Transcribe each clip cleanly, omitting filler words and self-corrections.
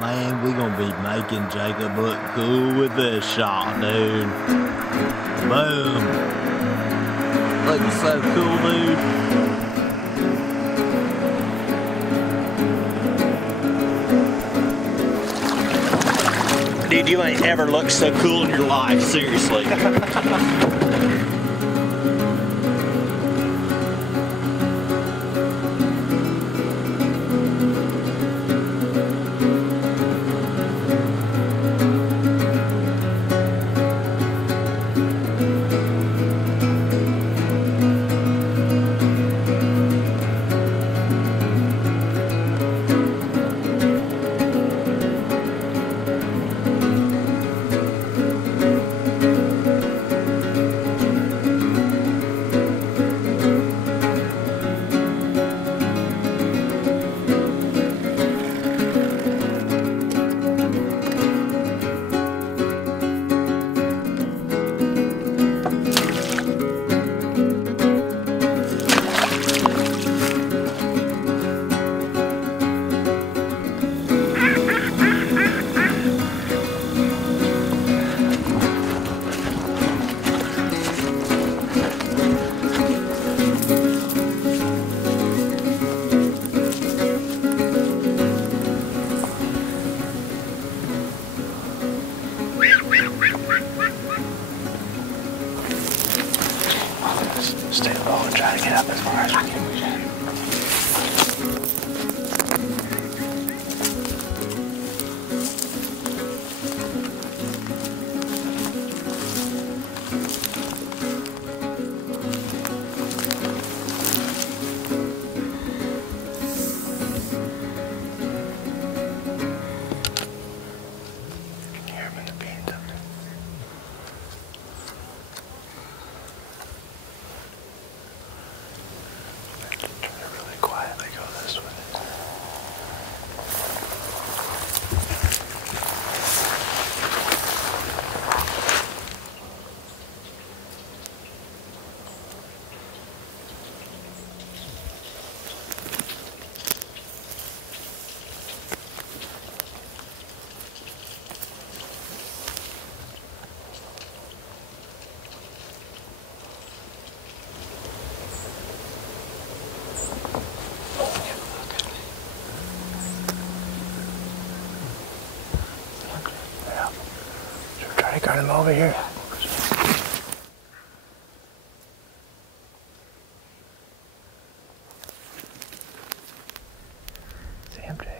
Man, we gonna be making Jacob look cool with this shot, dude. Boom. Looking so cool, dude. Dude, you ain't ever looked so cool in your life, seriously. Stay low and try to get up as far as we can. Got him over here. See him, Jake.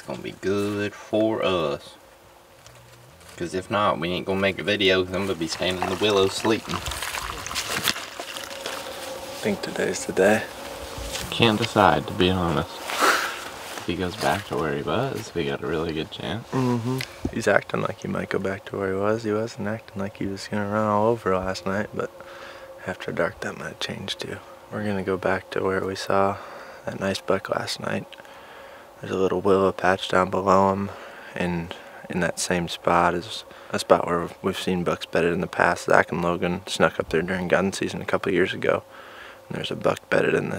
That's gonna be good for us. Because if not, we ain't gonna make a video because I'm gonna be standing in the willows sleeping. I think today's the day. Can't decide, to be honest. If he goes back to where he was, we got a really good chance. He's acting like he might go back to where he was. He wasn't acting like he was gonna run all over last night, but after dark that might change too. We're gonna go back to where we saw that nice buck last night. There's a little willow patch down below him, and in that same spot is a spot where we've seen bucks bedded in the past. Zach and Logan snuck up there during gun season a couple years ago. And there's a buck bedded in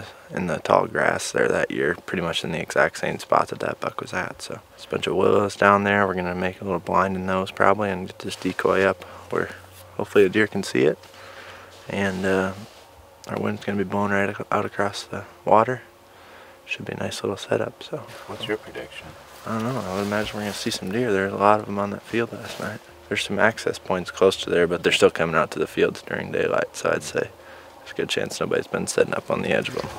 the tall grass there that year, pretty much in the exact same spot that buck was at. So there's a bunch of willows down there. We're gonna make a little blind in those probably and get this decoy up where hopefully a deer can see it. And our wind's gonna be blowing right out across the water. Should be a nice little setup. So what's your prediction? I don't know. I would imagine we're gonna see some deer. There's a lot of them on that field last night. There's some access points close to there, but they're still coming out to the fields during daylight. So I'd say there's a good chance nobody's been setting up on the edge of them.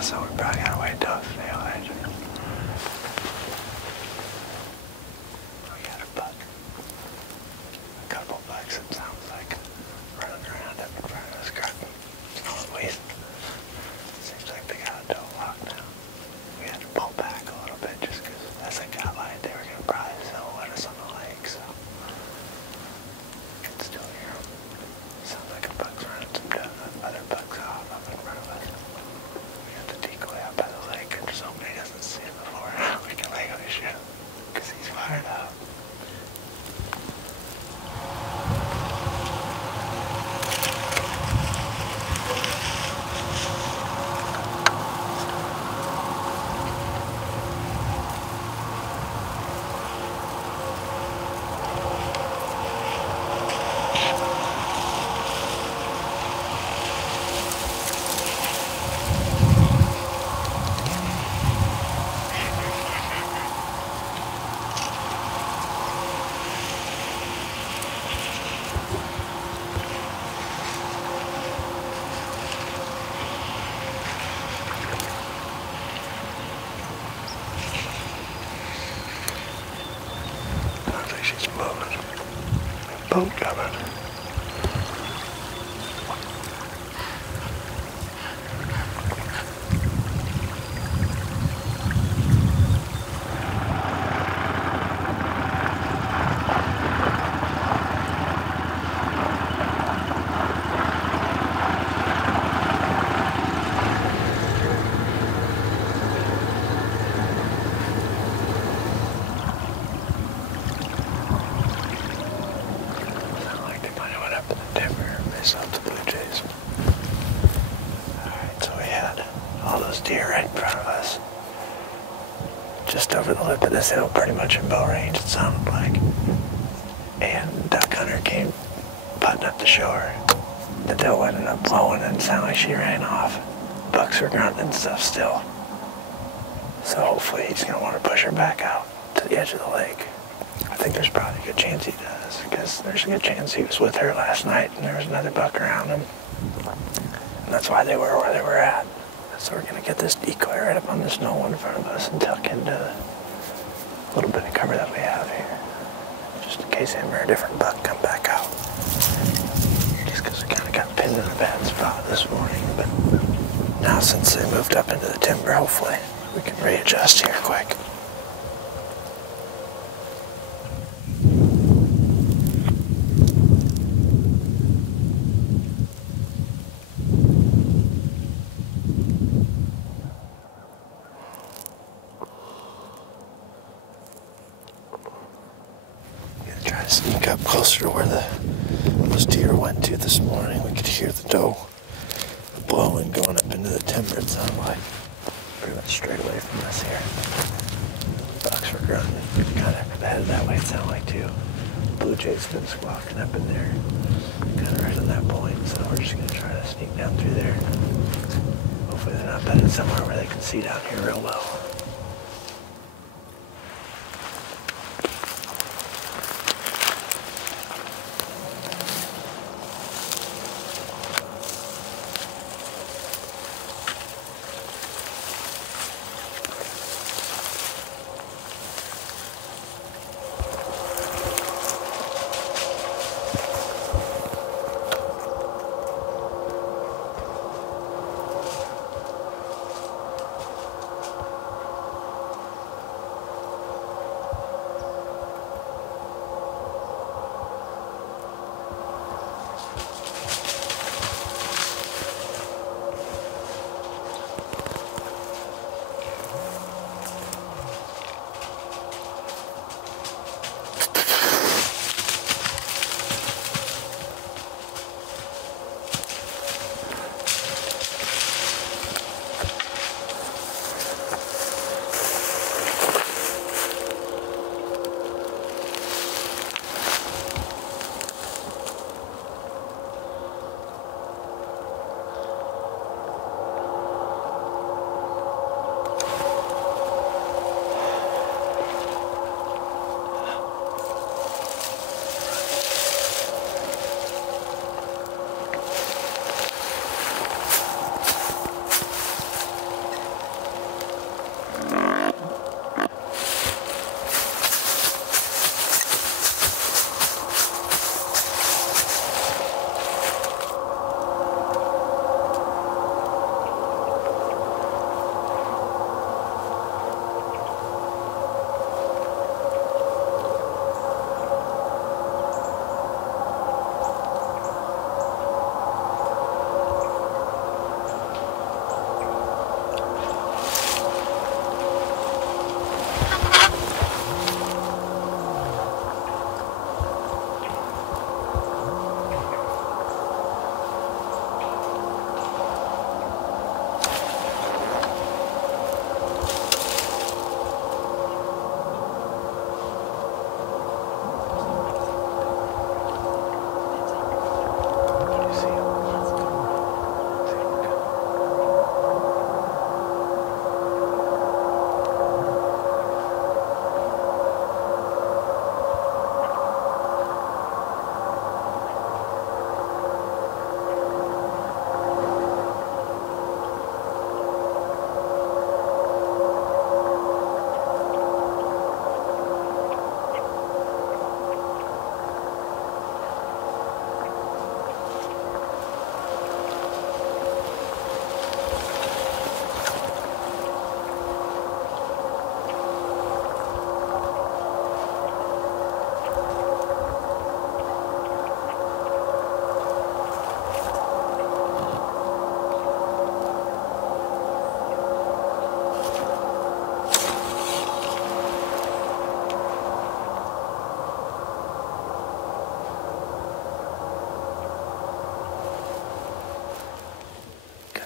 So we probably gotta wait till it's daylight. We got a buck. A couple bucks, it sounds like, running around up in front of us, grunting. Always. Seems like they got a doe lock now. We had to pull back a little bit just because as it got light, they were gonna probably silhouette us on the lake, so. You can still hear them. Sounds like a buck's running some other bucks off up in front of us. Out by the lake, and somebody doesn't see him before we can legally shoot him because he's fired up. She's moving. Boat coming. Deer right in front of us. Just over the lip of this hill, pretty much in bow range, it sounded like. And duck hunter came putting up the shore. The doe ended up blowing and it sounded like she ran off. Bucks were grunting and stuff still. So hopefully he's gonna want to push her back out to the edge of the lake. I think there's probably a good chance he does, because there's a good chance he was with her last night and there was another buck around him. And that's why they were where they were at. So we're gonna get this decoy right up on the snow in front of us and tuck into a little bit of cover that we have here. Just in case him or a different buck come back out. Just because we kind of got pinned in a bad spot this morning. But now since they moved up into the timber, hopefully we can readjust here quick. Try to sneak up closer to where the those deer went to this morning. We could hear the doe blowing going up into the timber. It sounded like pretty much straight away from us here. Bucks were grunting kind of headed that way, it sounded like, too. Blue jays been squawking up in there, kind of right on that point, so we're just going to try to sneak down through there. Hopefully they're not bedded somewhere where they can see down here real well.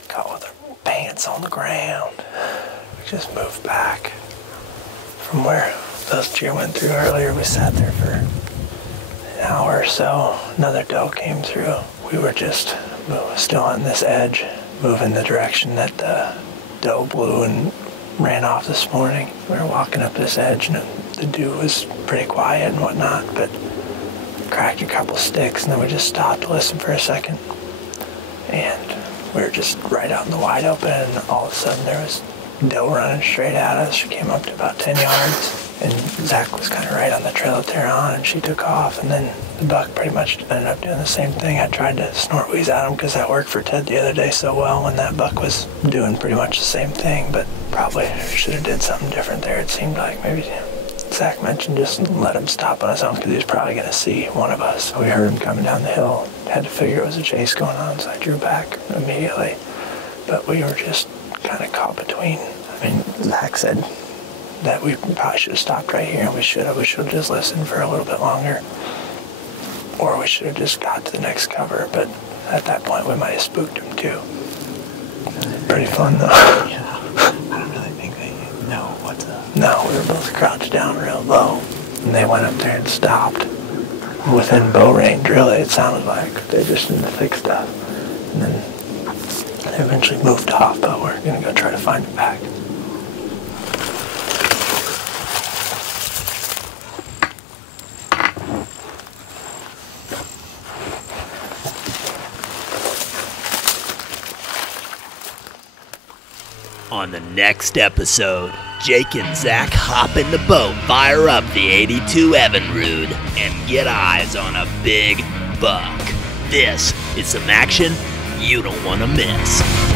Caught with our pants on the ground. We just moved back from where those deer went through earlier. We sat there for an hour or so. Another doe came through. We were just still on this edge, moving the direction that the doe blew and ran off this morning. We were walking up this edge and the dew was pretty quiet and whatnot, but cracked a couple sticks and then we just stopped to listen for a second. And we were just right out in the wide open, and all of a sudden there was doe running straight at us. She came up to about 10 yards, and Zach was kind of right on the trail that they're on, and she took off, and then the buck pretty much ended up doing the same thing. I tried to snort wheeze at him because that worked for Ted the other day so well when that buck was doing pretty much the same thing, but probably should have did something different there. It seemed like maybe Zach mentioned just let him stop on his own because he was probably going to see one of us. We heard him coming down the hill. Had to figure it was a chase going on, so I drew back immediately. But we were just kind of caught between. I mean, Zach said that we probably should have stopped right here, and we should have just listened for a little bit longer. or we should have just got to the next cover, but at that point we might have spooked them too. Pretty fun though. Yeah, I don't really think they know what to... No, we were both crouched down real low, and they went up there and stopped. Within bow range, really, it sounded like. They're just in the thick stuff. And then they eventually moved off, but we're gonna go try to find it back. On the next episode, Jake and Zach hop in the boat, fire up the 82 Evinrude, and get eyes on a big buck. This is some action you don't want to miss.